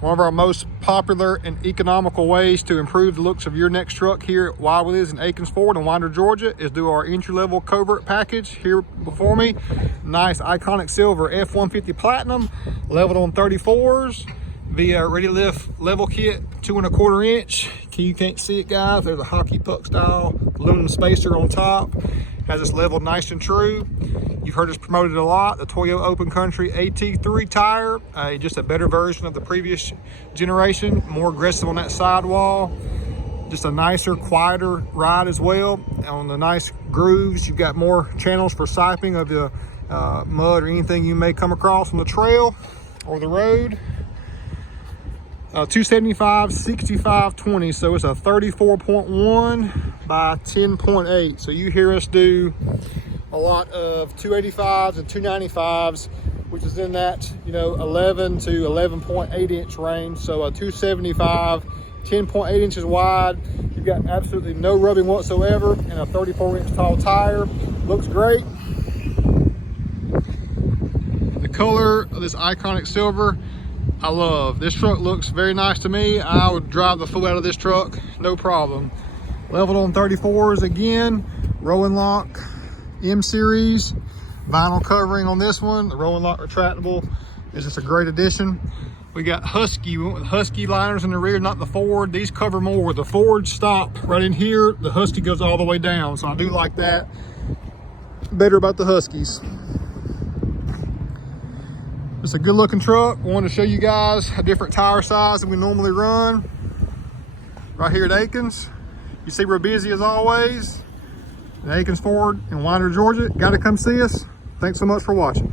One of our most popular and economical ways to improve the looks of your next truck here at Wildwood is in Akins Ford in Winder, Georgia, is do our entry-level Covert package. Here before me, nice iconic silver F150 Platinum, leveled on 34s, via ready lift level kit, 2 1/4 inch. You can't see it, guys. There's a hockey puck style aluminum spacer on top. Has this leveled nice and true. You've heard us promoted a lot, the Toyo Open Country AT3 tire, just a better version of the previous generation, more aggressive on that sidewall, just a nicer, quieter ride as well. On the nice grooves, you've got more channels for siping of the mud or anything you may come across on the trail or the road. 275, 65, 20, so it's a 34.1 by 10.8. So you hear us do a lot of 285s and 295s, which is in that 11 to 11.8 inch range. So a 275, 10.8 inches wide. You've got absolutely no rubbing whatsoever, and a 34-inch tall tire. Looks great. The color of this iconic silver, I love. This truck looks very nice to me. I would drive the fool out of this truck, no problem. Leveled on 34s again, Rolling Lock M series, vinyl covering on this one. The Rolling Lock retractable is just a great addition. We got Husky, we went with Husky liners in the rear, not the Ford. These cover more. The Ford stop right in here, the Husky goes all the way down. So I do like that. Better about the Huskies. It's a good looking truck. I wanted to show you guys a different tire size than we normally run. Right here at Akins. You see we're busy as always. Akins Ford in Winder, Georgia. Got to come see us. Thanks so much for watching.